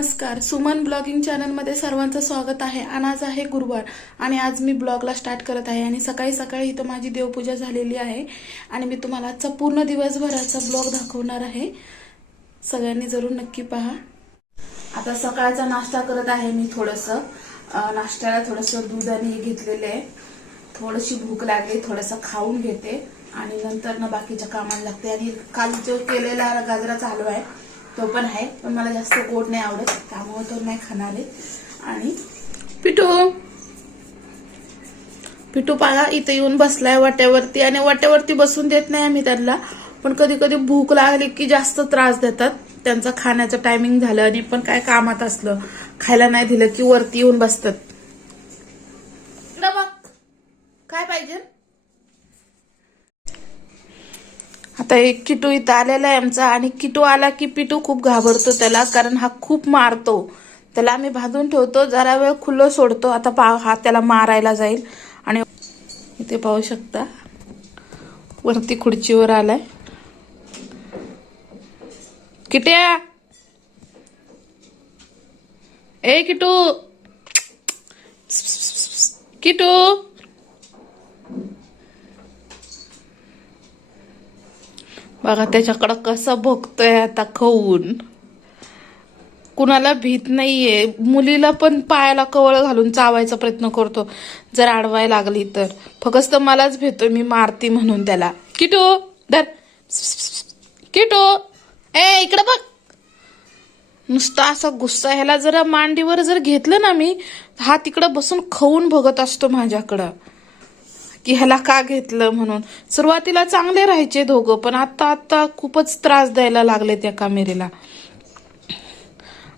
नमस्कार. सुमन ब्लॉगिंग चॅनलमध्ये सर्वांचं स्वागत आहे. आणि आज आहे गुरुवार. आणि आज मी ब्लॉगला स्टार्ट करत आहे. आणि सकाळी सकाळी इथं माझी देवपूजा झालेली आहे. आणि मी तुम्हाला आजचा पूर्ण दिवसभराचा ब्लॉग दाखवणार आहे. सगळ्यांनी जरूर नक्की पहा. आता सकाळचा नाश्ता करत आहे मी थोडंसं. नाश्त्याला थोडंसं दूध आणि हे घेतलेलं आहे. थोडीशी भूक लागली थोडंसं खाऊन घेते. आणि नंतर ना बाकीच्या कामाला लागते. आणि काल जो केलेला गाजराचा हलवा आहे तो पण आहे पण मला जास्त गोड नाही आवडत त्यामुळे तो नाही खाणार आहे. आणि पिठू पिठू पाहा इथे येऊन बसलाय वाट्यावरती आणि वाट्यावरती बसून देत नाही आम्ही त्यांना. पण कधी कधी भूक लागली की जास्त त्रास देतात. त्यांचं खाण्याचं टायमिंग झालं आणि पण काय कामात असलं खायला नाही दिलं की वरती येऊन बसतात इकडं बघ काय पाहिजे आता एक किटू इथं आलेला आहे आमचा आणि किटू आला की पिटू खूप घाबरतो त्याला कारण हा खूप मारतो. त्याला आम्ही भाजून ठेवतो जरा वेळ खुलं सोडतो. आता पा हा त्याला मारायला जाईल. आणि इथे पाहू शकता वरती खुर्चीवर आलाय. किट्या! ए किटू! किटू! बघा त्याच्याकडं कसं बघतोय आता खवून कुणाला भीत नाहीये. मुलीला पण पायाला कवळ घालून चावायचा प्रयत्न करतो. जर आडवाय लागली तर. फक्त मलाच भेटतोय मी मारती म्हणून त्याला. किटो धर. किटो ए इकडं बघ. नुसता असा गुस्सा ह्याला जरा मांडीवर जर घेतलं ना मी हा तिकडं बसून खाऊन बघत असतो माझ्याकडं. की ह्याला का घेतलं म्हणून. सुरुवातीला चांगले राहायचे दोघं पण आता आता खूपच त्रास द्यायला लागले त्या कामेरीला.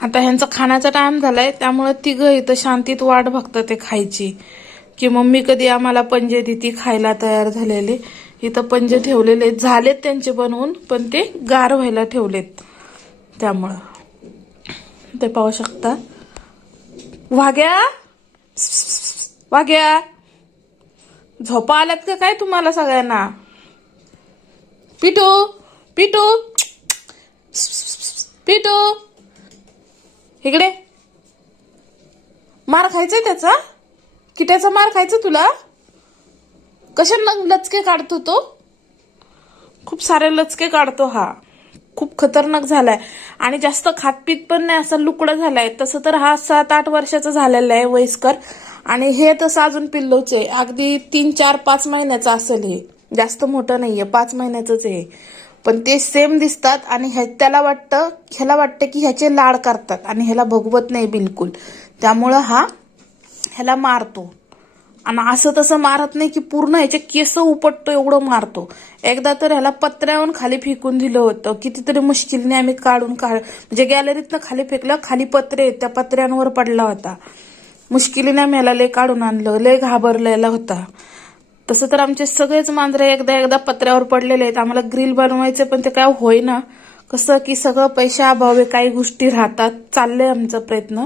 आता ह्यांचा खाण्याचा टाइम झालाय त्यामुळे तिघं इथं शांतीत वाट बघतं ते खायची. की मम्मी कधी आम्हाला पंजे देती खायला तयार झालेले. इथं पंजे ठेवलेले. झालेत त्यांचे बनवून पण ते गार व्हायला ठेवलेत. त्यामुळं. ते पाहू शकता. वाघ्या! वाघ्या! झोपा आल्यात का काय तुम्हाला सगळ्यांना? पिटू पिटू. पिटू. इकडे. मार खायचंय त्याचा? किट्याचा मार खायचा तुला? कशा लचके काढतो तो? खूप सारे लचके काढतो हा. खूप खतरनाक झालाय. आणि जास्त खातपीत पण नाही असा लुकडा झालाय. तसं तर हा सात आठ वर्षाचा झालेला आहे वयस्कर. आणि हे तसं अजून पिल्लोच आहे अगदी तीन चार पाच महिन्याचं असेल हे. जास्त मोठं नाहीये पाच महिन्याचंच आहे. पण ते सेम दिसतात आणि ह्या त्याला वाटतं ह्याला वाटतं की ह्याचे लाड करतात आणि ह्याला भगवत नाही बिलकुल. त्यामुळं हा ह्याला मारतो. आणि असं तसं मारत नाही की पूर्ण ह्याचे केस उपटतो एवढं मारतो. एकदा तर ह्याला पत्र्यावरून खाली फेकून दिलं होतं. कितीतरी मुश्किलने आम्ही काढून काढ म्हणजे गॅलरीतनं खाली फेकलं खाली पत्रे त्या पत्र्यांवर पडला होता. मुश्किलीने आम्ही ह्याला लय काढून आणलं लय घाबरलेला होता. तसं तर आमचे सगळेच मांजरे एकदा एकदा पत्र्यावर पडलेले आहेत. आम्हाला ग्रिल बनवायचे पण ते काय होईना. कसं की सगळं पैशा अभावे काही गोष्टी राहतात. चाललंय आमचा प्रयत्न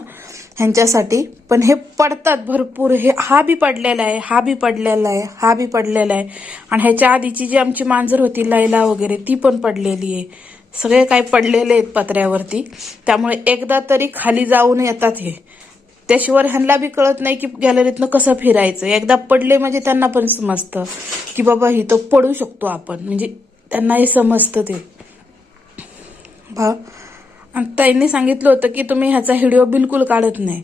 ह्यांच्यासाठी. पण हे पडतात भरपूर. हे हा बी पडलेला आहे हा बी पडलेला आहे हा बी पडलेला आहे. आणि ह्याच्या आधीची जी आमची मांजर होती लैला वगैरे ती पण पडलेली आहे. सगळे काही पडलेले आहेत पत्र्यावरती. त्यामुळे एकदा तरी खाली जाऊन येतात हे. त्याशिवाय ह्यांना बी कळत नाही की गॅलरीतनं कसं फिरायचं. एकदा पडले म्हणजे त्यांना पण समजतं की बाबा ही तो पडू शकतो आपण. म्हणजे त्यांना हे समजतं ते. बा आणि ताईंनी सांगितलं होतं की तुम्ही ह्याचा व्हिडिओ बिलकुल काढत नाही.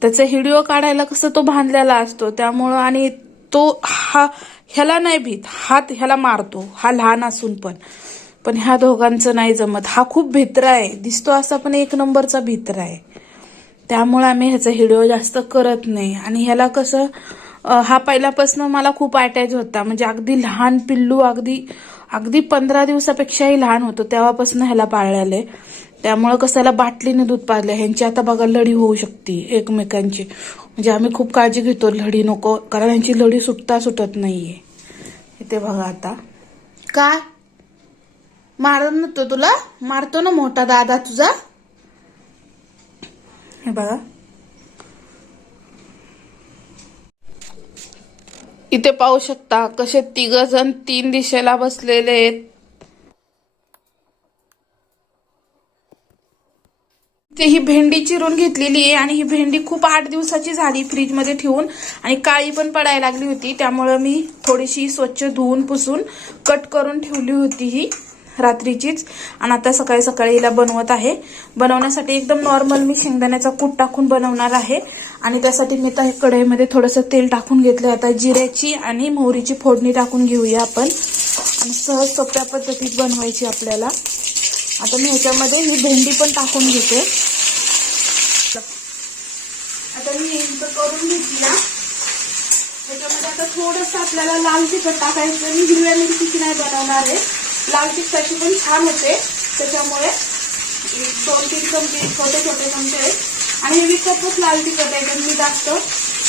त्याचा व्हिडिओ काढायला कसं तो बांधलेला असतो. त्यामुळं आणि तो हा ह्याला नाही भीत. हात ह्याला मारतो. हा लहान असून पण. पण ह्या दोघांचं नाही जमत. हा खूप भित्रा आहे. दिसतो असा पण एक नंबरचा भित्रा आहे. त्यामुळे आम्ही ह्याचा व्हिडिओ जास्त करत नाही. आणि ह्याला कसं हा पहिल्यापासून मला खूप अटॅच होता. म्हणजे अगदी लहान पिल्लू अगदी अगदी पंधरा दिवसापेक्षाही लहान होतो. तेव्हापासून ह्याला पाळलेलं आहे. त्यामुळं कसं याला बाटलीने दूध पाजलं ह्यांची आता बघा लढी होऊ शकते एकमेकांची. म्हणजे आम्ही खूप काळजी घेतो लढी नको कारण ह्यांची लढी सुटता सुटत नाहीये. इथे बघा आता. काय? मारत नव्हतो तुला? मारतो ना मोठा दादा तुझा? हे बघा. इथे पाहू शकता कसे तिघ जण तीन दिशेला बसलेले आहेत. ते ही भेंडी चिरून घेतलेली आहे आणि ही भेंडी खूप आठ दिवसाची झाली फ्रीजमध्ये ठेवून आणि काळी पण पडायला लागली होती. त्यामुळं मी थोडीशी स्वच्छ धुवून पुसून कट करून ठेवली होती ही. रात्रीचीच. आणि आता सकाळी सकाळी हिला बनवत आहे. बनवण्यासाठी एकदम नॉर्मल मी शेंगदाण्याचा कूट टाकून बनवणार आहे. आणि त्यासाठी मी त्या कढईमध्ये थोडंसं तेल टाकून घेतलं आता जिऱ्याची आणि मोहरीची फोडणी टाकून घेऊया आपण. आणि सहज सोप्या पद्धतीत बनवायची आपल्याला. आता मी ह्याच्यामध्ये ही भेंडी पण टाकून घेते. आता मी नेमकं करून घेतली. ह्याच्यामध्ये आता थोडंसं आपल्याला लाल तिखट टाकायचं मी हिरव्या मिरचीची नाही बनवणार आहे. लाल तिखटाची पण छान होते. त्याच्यामुळे दोन तीन चमचे छोटे छोटे चमचे आहेत. आणि विकतच लाल तिखट आहे. पण मी जास्त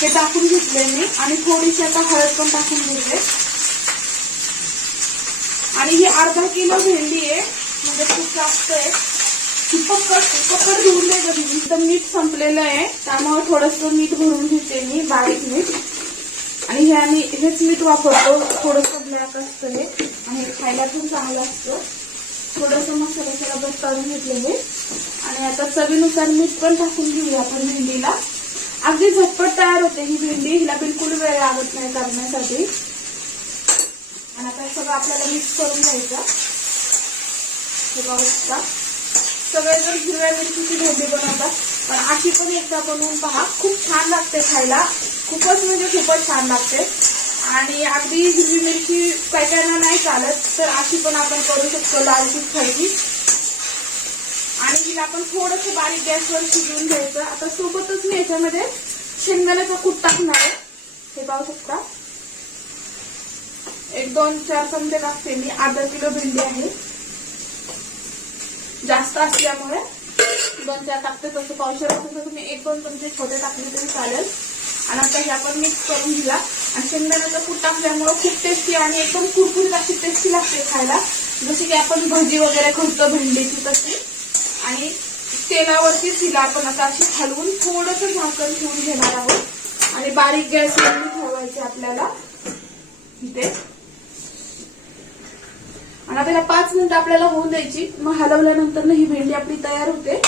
हे टाकून घेतले मी. आणि थोडीशी आता हळद पण टाकून घेतले आणि ही अर्धा किलो भेंडी आहे. म्हणजे खूप जास्त आहे. ही पकड पक्कड घेऊन नाही तर मीठ संपलेलं आहे. त्यामुळे थोडंसं मीठ भरून घेते मी बारीक मीठ. आणि हे आम्ही हेच मीठ वापरतो. थोडंसं ब्लॅक असतं हे. खायला पण चांगलं असतं. थोडंसं मसाला बस काढून घेतलेले आणि आता चवीनुसार मीठ पण टाकून घेऊया आपण भेंडीला. अगदी झटपट तयार होते ही भेंडी. हिला बिलकुल वेळ लागत नाही करण्यासाठी. आणि आता सगळं आपल्याला मिक्स करून घ्यायचं. हे सगळेजण हिरव्या मिरचीची भेंडी बनवतात पण अशी पण एकदा बनवून पहा. खूप छान लागते खायला. खूपच म्हणजे खूपच छान लागते. आणि अगदी हिरवी मिरची काही नाही चालत तर अशी पण आपण करू शकतो लाल तिखटाची आणि हिला आपण थोडंसं बारीक गॅसवर शिजवून घ्यायचं. आता सोबतच मी याच्यामध्ये शेंगदाण्याचा कूट टाकणार आहे. हे पाहू शकता. एक दोन चार चमचे टाकते मी. अर्धा किलो भेंडी आहे. जास्त असल्यामुळे दोन चार टाकते तसं पावशेर असेल तर तुम्ही एक दोन चमचे छोटे टाकले तरी चालेल. आणि आता हे आपण मिक्स करून घेऊया. आणि शेंगदाण्याचं कूट टाकल्यामुळं खूप टेस्टी आणि एकदम कुरकुरीत अशी टेस्टी लागते खायला. जशी की आपण भजी वगैरे करतो भेंडीची तशी. आणि तेलावरती तिला आपण आता अशी हलवून थोडंसं झाकण ठेवून घेणार आहोत. आणि बारीक गॅसवर ठेवायचे आपल्याला इथे. आणि आता पाच मिनिटं आपल्याला होऊन द्यायची. मग हलवल्यानंतर ही भेंडी आपली तयार होते.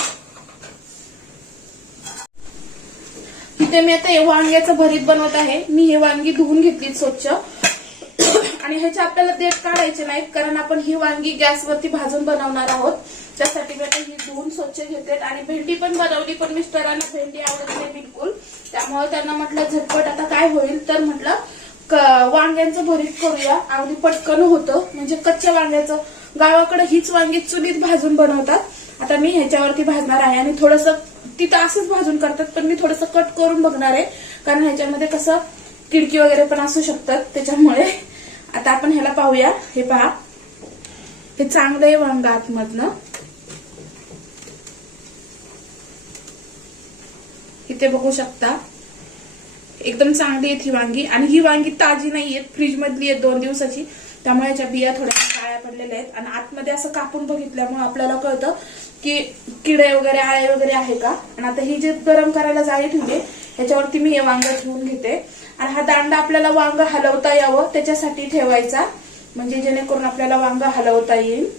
तिथे मी आता हे वांग्याचं भरीत बनवत आहे. मी हे वांगी धुवून घेतली स्वच्छ. आणि ह्याचे आपल्याला देठ काढायचे नाहीत कारण आपण ही वांगी गॅसवरती भाजून बनवणार आहोत. त्यासाठी मी आता ही धुवून स्वच्छ घेते आणि भेंडी पण बनवली पण मिस्टरांना भेंडी आवडत नाही बिलकुल. त्यामुळे त्यांना म्हटलं झटपट आता काय होईल? तर म्हटलं क- वांग्यांचं भरीत करूया. आणि पटकन होतं. म्हणजे कच्च्या वांग्याचं. गावाकडे हीच वांगी चुलीत भाजून बनवतात. आता मी ह्याच्यावरती भाजणार आहे आणि थोडंसं तिथं असंच भाजून करतात पण मी थोडस कट करून बघणार आहे. कारण ह्याच्यामध्ये कसं किडकी वगैरे पण असू शकतात त्याच्यामुळे आता आपण ह्याला पाहूया. हे पहा. हे चांगलं आहे वांग आतमधनं. इथे बघू शकता. एकदम चांगली आहेत ही वांगी. आणि ही वांगी ताजी नाही आहेत फ्रीज मधली आहेत दोन दिवसाची. त्यामुळे याच्या बिया थोड्या काळ्या पडलेल्या आहेत. आणि आतमध्ये असं कापून बघितल्यामुळे आपल्याला कळतं की किडे वगैरे आळे वगैरे आहे का? आणि आता ही जे गरम करायला जाळी ठेवली ह्याच्यावरती मी हे वांगं ठेवून घेते. आणि हा दांडा आपल्याला वांग हलवता यावं त्याच्यासाठी ठेवायचा. म्हणजे जेणेकरून आपल्याला वांग हलवता येईल.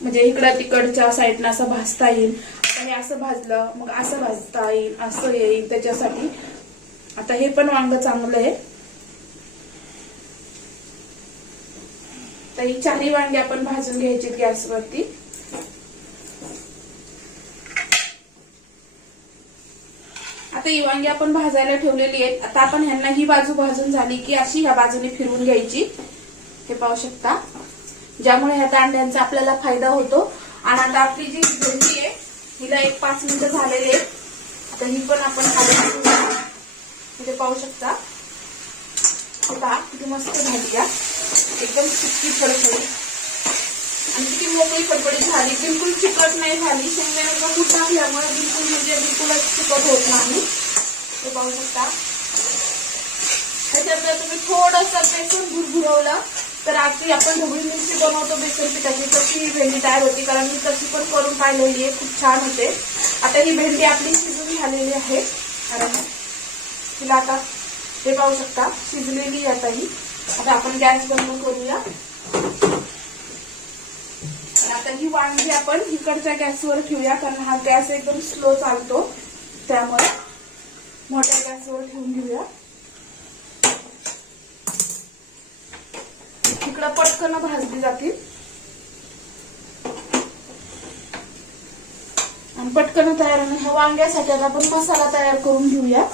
म्हणजे इकडं तिकडच्या साईडनं असं भाजता येईल. आता हे असं भाजलं मग असं भाजता येईल असं येईल त्याच्यासाठी. आता हे पण वांग चांगलं आहे. तर ही चारही वांगे आपण भाजून घ्यायची गॅसवरती. आता ही वांगी आपण भाजायला ठेवलेली आहेत. आता आपण ह्यांना ही बाजू भाजून झाली की अशी ह्या बाजूने फिरवून घ्यायची. हे पाहू शकता. ज्यामुळे ह्या दांड्यांचा आपल्याला फायदा होतो. आणि आता आपली जी भेंडी आहे हिला एक पाच मिनिटं झालेली आहे आता ही पण आपण खाली इथे पाहू शकता. हे पहा किती मस्त भाजी आहे एकदम सुकी फडफडी. आणि किती मोकळी फडफडी झाली. बिलकुल चिकट नाही झाली. शेंगदाण्याचा कूट टाकल्यामुळे बिलकुल म्हणजे बिलकुलच चिकट होत नाही. ते पाहू शकता. त्याच्यात जर तुम्ही थोडंसं बेसन भुरभुरवलं तर आपली आपण ढोबळी मिरची बनवतो बेसन पिठाची. तशी भेंडी तयार होती कारण मी तशी पण करून पाहिलेली आहे. खूप छान होते. आता ही भेंडी आपली शिजून झालेली आहे. कारण तिला आता हे पाहू शकता शिजलेली आहे आता ही. आता आपण गॅस बंद करूया. आता ही वांगी आपण इकडच्या गॅसवर ठेवूया कारण हा गॅस एकदम स्लो चालतो. त्यामुळे मोठ्या गॅसवर ठेवून घेऊया. इकडं पटकन भाजली जातील. आणि पटकन तयार होणं ह्या वांग्यासाठी आता आपण मसाला तयार करून घेऊया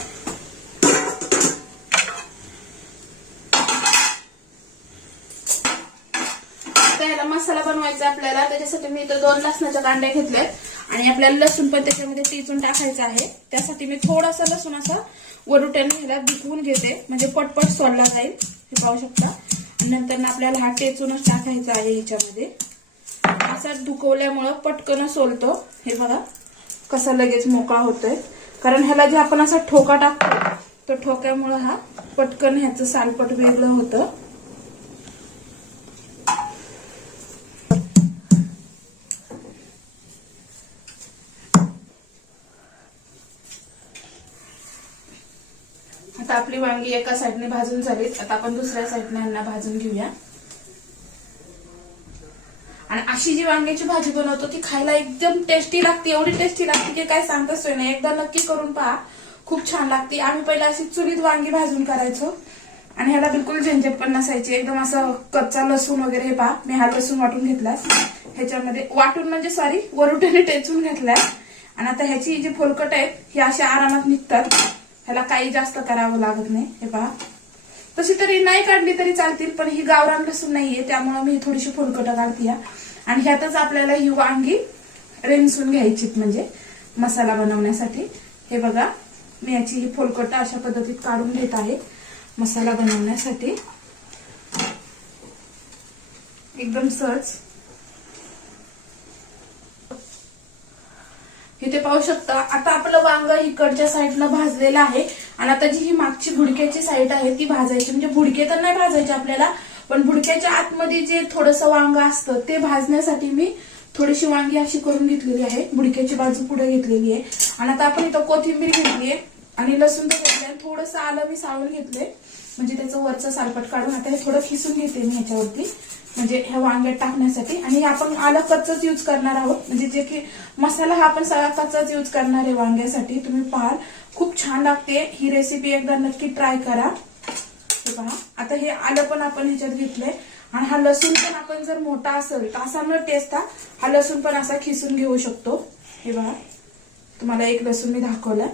आता याला मसाला बनवायचं आपल्याला. त्याच्यासाठी मी इथं दोन लसणाच्या कांड्या घेतल्यात. आणि आपल्याला लसूण पण त्याच्यामध्ये टिचून टाकायचं आहे. त्यासाठी मी थोडासा लसूण असा वरुट्याने ह्याला दुखवून घेते. म्हणजे पटपट सोडला जाईल. हे पाहू शकता. आणि नंतर आपल्याला हा टेचूनच टाकायचा आहे ह्याच्यामध्ये असा दुखवल्यामुळं पटकन सोलतो. हे बघा कसा लगेच मोकळा होतोय. कारण ह्याला जे आपण असा ठोका टाकतो तो ठोक्यामुळं हा पटकन ह्याचं सालपट वेगळं होतं. आपली वांगी एका साईडने भाजून झालीत. आता आपण दुसऱ्या साईडने यांना भाजून घेऊया. आणि अशी जी वांग्याची भाजी बनवतो ती खायला एकदम टेस्टी लागते. एवढी टेस्टी लागते की काय सांगताच सोय नाही. एकदा नक्की करून पहा. खूप छान लागते. आम्ही पहिला अशी चुलीत वांगी भाजून करायचो. आणि ह्याला बिलकुल झंझट पण नसायची. एकदम असं कच्चा लसूण वगैरे हे पहा. मी हा लसूण वाटून घेतलाय. ह्याच्यामध्ये वाटून म्हणजे सॉरी वरुट्याने टेचून घेतलाय. आणि आता ह्याची जी फोलकट आहेत ही अशा आरामात निघतात. ह्याला काही जास्त करावं लागत नाही. हे पहा. तशी तरी नाही काढली तरी चालतील पण ही गावरान लसूण नाहीये त्यामुळे मी थोडीशी फुलकट काढते आणि ह्यातच आपल्याला ही वांगी रेमसून घ्यायची म्हणजे मसाला बनवण्यासाठी. हे बघा मी याची ही फुलकट अशा पद्धतीत काढून घेत आहे मसाला बनवण्यासाठी. एकदम सहज. इथे पाहू शकता. आता आपलं वांग इकडच्या साईडनं भाजलेलं आहे. आणि आता जी ही मागची भुडक्याची साईड आहे ती भाजायची. म्हणजे भुडके तर नाही भाजायचे आपल्याला पण भुडक्याच्या आतमध्ये जे थोडस वांग असतं ते भाजण्यासाठी मी थोडीशी वांगी अशी करून घेतलेली आहे. भुडक्याची बाजू पुढे घेतलेली आहे. आणि आता आपण इथं कोथिंबीर घेतलीये आणि लसूण तर घेतलंय. आणि थोडंसं आलं मी साळून घेतलंय. म्हणजे त्याचं वरचं सालपट काढून आता हे थोडं खिसून घेते मी ह्याच्यावरती. म्हणजे ह्या वांग्यात टाकण्यासाठी. आणि आपण आलं कच्चच यूज करणार आहोत. म्हणजे जे की मसाला हा आपण सगळा कच्चाच यूज करणार आहे वांग्यासाठी. तुम्ही पाहाल. खूप छान लागते. ही रेसिपी एकदा नक्की ट्राय करा. हे पहा. आता हे आलं पण आपण ह्याच्यात घेतलंय. आणि हा लसूण पण आपण जर मोठा असेल तर असा न टेस्टा हा लसूण पण असा खिसून घेऊ शकतो. हे बघा तुम्हाला एक लसूण मी दाखवलं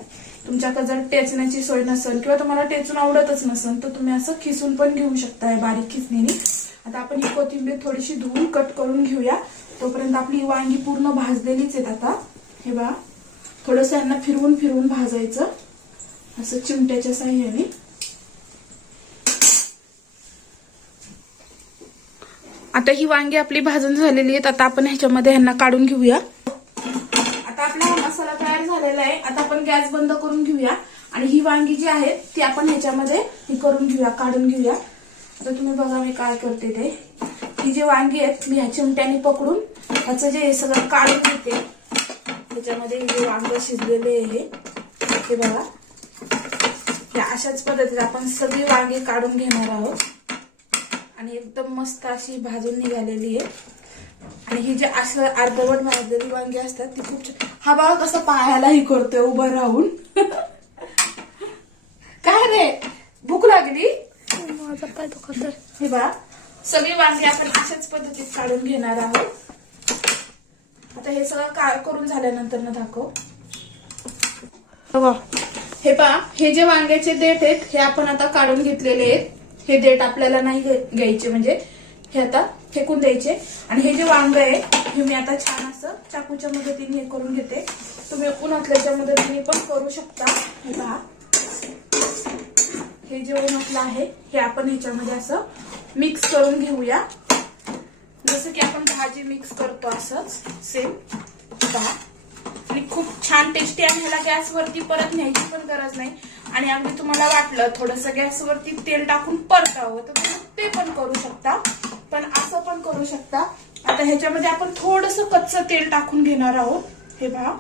तुमच्याकडे जर टेचण्याची सोय नसेल किंवा तुम्हाला टेचून आवडतच नसेल तर तुम्ही असं खिसून पण घेऊ शकताय बारीक खिसणीने. आता आपण ही कोथिंबीर थोडीशी धुवून कट करून घेऊया. तोपर्यंत आपली वांगी पूर्ण भाजलेलीच आहेत आता. हे बघा थोडस यांना फिरवून फिरवून भाजायचं. असं चिमट्याच्या साह्याने. आता ही वांगी आपली भाजून झालेली आहेत. आता आपण ह्याच्यामध्ये ह्यांना काढून घेऊया आता आपला हा मसाला तयार झालेला आहे आता आपण गॅस बंद करून घेऊया. आणि ही वांगी जी आहेत ती आपण ह्याच्यामध्ये ही करून घेऊया काढून घेऊया. आता तुम्ही बघा मी काय करते ते. ही जी वांगी आहेत मी ह्या चिमट्याने पकडून ह्याचं जे हे सगळं काढून घेते. ह्याच्यामध्ये हे जे वांग शिजलेले आहे हे बघा. या अशाच पद्धतीने आपण सगळी वांगी काढून घेणार आहोत. आणि एकदम मस्त अशी भाजून निघालेली आहे. आणि ही जी असं अर्धवट भाजलेली वांगी असतात ती खूप छान हा बघा कसं पायालाही करतोय उभं राहून. काय रे? भूक लागली? माझा पाय दुखत हे बघा सगळी वांगी आपण अशाच पद्धतीत काढून घेणार आहोत. आता हे सगळं का करून झाल्यानंतर ना दाखव. हे पहा हे जे वांग्याचे देठ आहेत हे आपण आता काढून घेतलेले आहेत. हे देठ आपल्याला नाही घ्यायचे म्हणजे हे आता फेकून द्यायचे. आणि हे जे वांग आहे हे मी आता छान असं चाकूच्या मदतीने हे करून घेते. तुम्ही उन्हातल्याच्या मदतीने पण करू शकता. हे पहा. हे जे उन्हातलं आहे हे आपण ह्याच्यामध्ये असं मिक्स करून घेऊया. जसं की आपण भाजी मिक्स करतो असंच सेम पहा. आणि खूप छान टेस्टी आहे. ह्याला गॅसवरती परत न्यायची पण गरज नाही. आणि अगदी तुम्हाला वाटलं थोडस गॅसवरती तेल टाकून परतावं तर तुम्ही ते पण करू शकता. पण असं पण करू शकता. आता ह्याच्यामध्ये आपण थोडस कच्चं तेल टाकून घेणार आहोत. हे बघा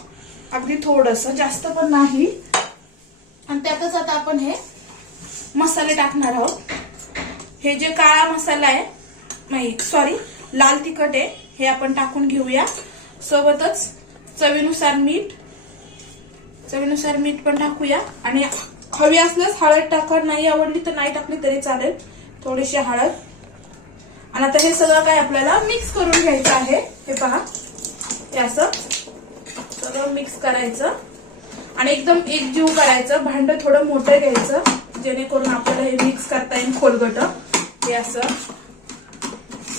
अगदी थोडस जास्त पण नाही. आणि त्यातच आता आपण हे मसाले टाकणार आहोत. हे जे काळा मसाला आहे नाही सॉरी लाल तिखट आहे हे आपण टाकून घेऊया. सोबतच चवीनुसार मीठ चवीनुसार मीठ पण टाकूया. आणि हवी असल्यास हळद टाका नाही आवडली तर नाही टाकली तरी चालेल. थोडीशी हळद. आणि आता हे सगळं काय आपल्याला मिक्स करून घ्यायचं आहे. हे पहा. हे असं सगळं मिक्स करायचं. आणि एकदम एकजीव करायचं. भांड थोडं मोठं घ्यायचं. जेणेकरून आपल्याला हे मिक्स करता येईल खोलगट. हे असं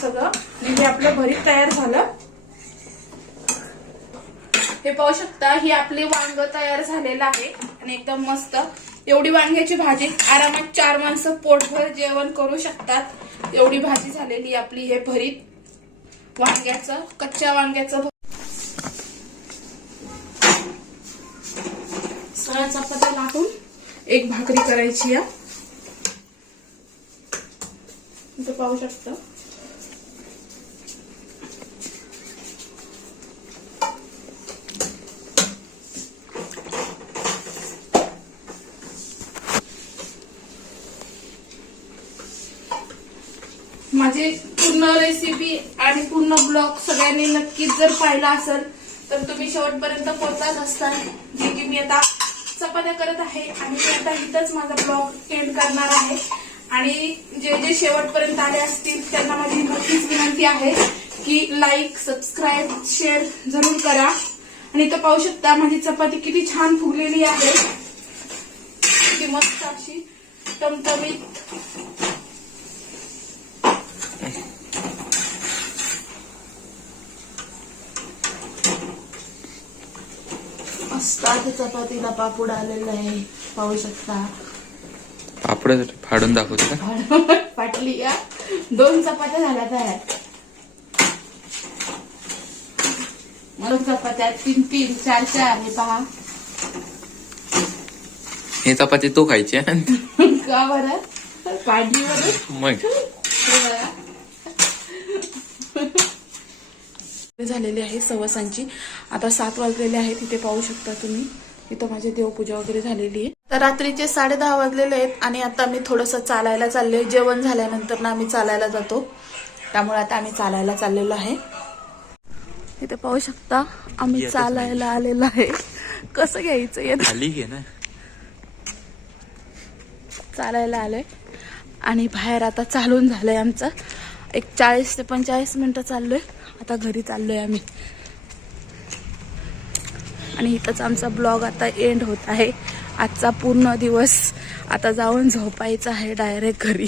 सगळं. म्हणजे हे आपलं भरीत तयार झालं. हे पाहू शकता ही आपली वांग तयार झालेलं आहे. आणि एकदम मस्त एवढी वांग्याची भाजी आरामात चार माणसं पोटभर जेवण करू शकतात. एवढी भाजी झालेली आपली हे भरीत वांग्याचं कच्च्या वांग्याचं सगळ्या चपात्या लाटून एक भाकरी करायची या पाहू शकता माझी पूर्ण रेसिपी आणि पूर्ण ब्लॉग सगळ्यांनी नक्कीच जर पाहिला असेल तर तुम्ही शेवटपर्यंत पोहोचलाच असताल जे की मी आता चपात्या करत आहे आणि मी आता इथंच माझा ब्लॉग एंड करणार आहे. आणि जे जे शेवटपर्यंत आले असतील त्यांना माझी नक्कीच विनंती आहे की लाईक सबस्क्राईब शेअर जरूर करा. आणि इथं पाहू शकता माझी चपाती किती छान फुगलेली आहे. किती मस्त अशी टमटमीत. आहे चपातीला पापूड आलेला आहे पाहू शकता. पापड फाडून दाखवतो का? फाटली या. दोन चपात्या झाल्या तयार दोन चपात्या तीन तीन चार चार हे पहा. हे चपाती तो खायची. का बरं? पाडली बरं? मग. झालेली आहे सवसांची आता सात वाजलेले आहेत तिथे पाहू शकता तुम्ही. इथं माझी देवपूजा वगैरे झालेली आहे. तर रात्रीचे साडे दहा वाजलेले आहेत आणि आता मी थोडंसं चालायला चालले. जेवण झाल्यानंतर ना आम्ही चालायला जातो. त्यामुळे आता आम्ही चालायला चाललेलो आहे. इथे पाहू शकता आम्ही चालायला आलेलो आहे. कसं घ्यायचं चालायला आलोय. आणि बाहेर आता चालून झालंय आमचं. एक चाळीस ते पंचेचाळीस मिनिटं चाललोय. आता घरी चाललो आहे आम्ही. आणि इथंच आमचा ब्लॉग आता एंड होत आहे. आजचा पूर्ण दिवस आता जाऊन झोपायचा आहे डायरेक्ट घरी.